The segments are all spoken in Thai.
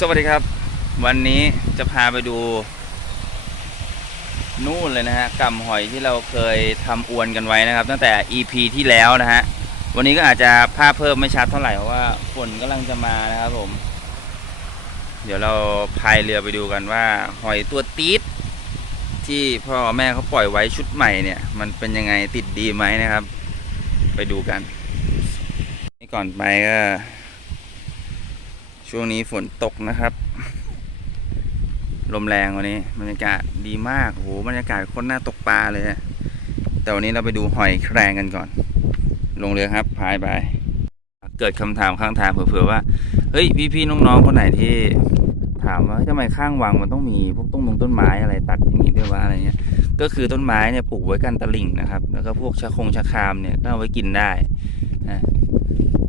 สวัสดีครับ วันนี้จะพาไปดู นู่นเลยนะฮะกับหอยที่เราเคยทำอวนกันไว้นะครับ ตั้งแต่ EP ที่แล้วนะฮะวันนี้ก็อาจจะภาพเพิ่มไม่ชัดเท่าไหร่เพราะว่าฝนกำลังจะมานะครับผม เดี๋ยวเราพายเรือไปดูกันว่า หอยตัวตีดที่พ่อแม่เขาปล่อยไว้ชุดใหม่เนี่ย มันเป็นยังไงติดดีไหมนะครับ ไปดูกันนี่ก่อนไปก็ ช่วงนี้ฝนตกนะครับ ลมแรงวันนี้บรรยากาศดีมากโหบรรยากาศโคนน่าตกปลาเลยฮะแต่วันนี้เราไปดูหอยแครงกันก่อน ลงเรือครับพายไปเกิดคำถามข้างทางเผื่อๆว่าเฮ้ยพี่ๆน้องๆคนไหนที่ถามว่าทำไมข้างวังมันต้องมีพวกต้นมงต้นไม้อะไรตัดอย่างนี้ด้วยว่าอะไรเงี้ย ก็คือต้นไม้เนี่ยปลูกไว้กันตะลิ่งนะครับ แล้วก็พวกชะคงชะครามเนี่ยก็เอาไว้กินได้นะ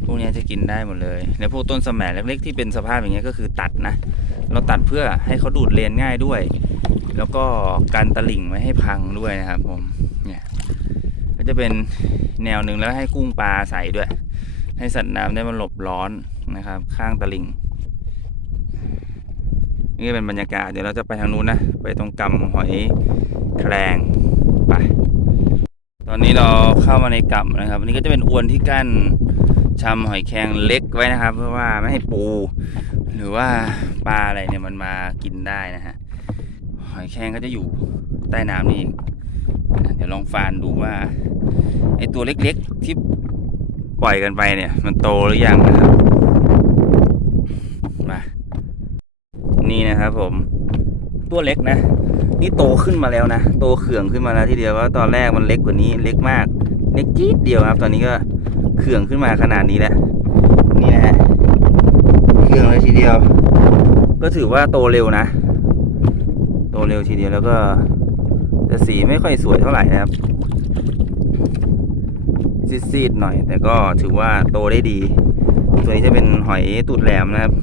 พวกนี้จะกินได้หมดเลยในพวกต้นสมเล็กๆที่เป็นสภาพอย่างเงี้ยก็คือตัดนะ เราตัดเพื่อให้เขาดูดเลนง่ายด้วย แล้วก็กันตะลิ่งไม่ให้พังด้วยนะครับผมเนี่ยก็จะเป็นแนวหนึ่งแล้วให้กุ้งปลาใส่ด้วย ให้สัตว์น้ำได้มาหลบร้อนนะครับ ข้างตะลิ่งนี่เป็นบรรยากาศเดี๋ยวเราจะไปทางนู้นนะไปตรงกำหอยแครงไปตอนนี้เราเข้ามาในกำนะครับอันนี้ก็จะเป็นอวนที่กั้น ชำหอยแครงเล็กไว้นะครับ เพื่อว่าไม่ให้ปู หรือว่าปลาอะไรเนี่ยมันมากินได้นะฮะหอยแครงก็จะอยู่ใต้น้ำนี่เองนะเดี๋ยวลองฟานดูว่าไอตัวเล็กๆที่ปล่อยกันไปเนี่ย มันโตหรือยังนะครับมานี่นะครับผม ตัวเล็กนะ นี่โตขึ้นมาแล้วนะ โตเขื่องขึ้นมาแล้วทีเดียวว่าตอนแรกมันเล็กกว่านี้เล็กมาก เล็กจี๊ดเดียวครับ ตอนนี้ก็เขื่องขึ้นมาขนาดนี้แล้วนี่นะฮะเครื่องเลยทีเดียว ก็ถือว่าโตเร็วนะ โตเร็วทีเดียวแล้วก็แต่สีไม่ค่อยสวยเท่าไหร่นะครับซีดๆหน่อย แต่ก็ถือว่าโตได้ดี ตัวนี้จะเป็นหอยตูดแหลมนะครับ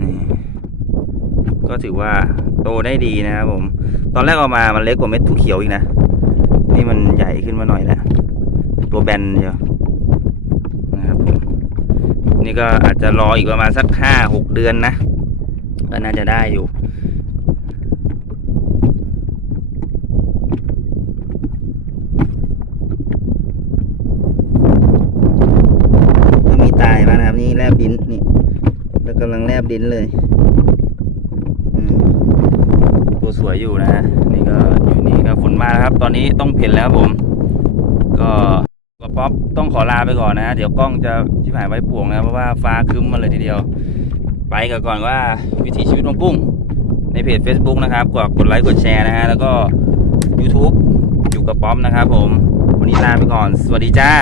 นี่ก็ถือว่า โตได้ดีนะครับผม ตอนแรกเอามามันเล็กกว่าเม็ดถั่วเขียวอีกนะ นี่มันใหญ่ขึ้นมาหน่อยแล้ว ตัวแบนเดียวนะครับผมนี่ก็อาจจะรออีกประมาณสักห้าหกเดือนนะ ก็น่าจะได้อยู่มีตายมานะครับ นี่แลบดินนี่ แล้วกำลังแลบดินเลย สวยอยู่นะฮะนี่ก็อยู่นี่ก็ฝนมาครับ ตอนนี้ต้องเปลี่นแล้วผม ก็ก็ป๊อปต้องขอลาไปก่อนนะฮะเดี๋ยวกล้องจะชิบหายไว้ป่วงนะเพราะว่าฟ้าคึ้มมาเลยทีเดียว ไปกันก่อนว่าวิถีชีวิตของกุ้ง ในเพจ Facebook นะครับกดกดไลค์กดแชร์นะฮะแล้วก็ YouTube อยู่กับป๊อปนะครับผม วันนี้ลาไปก่อน สวัสดีจ้า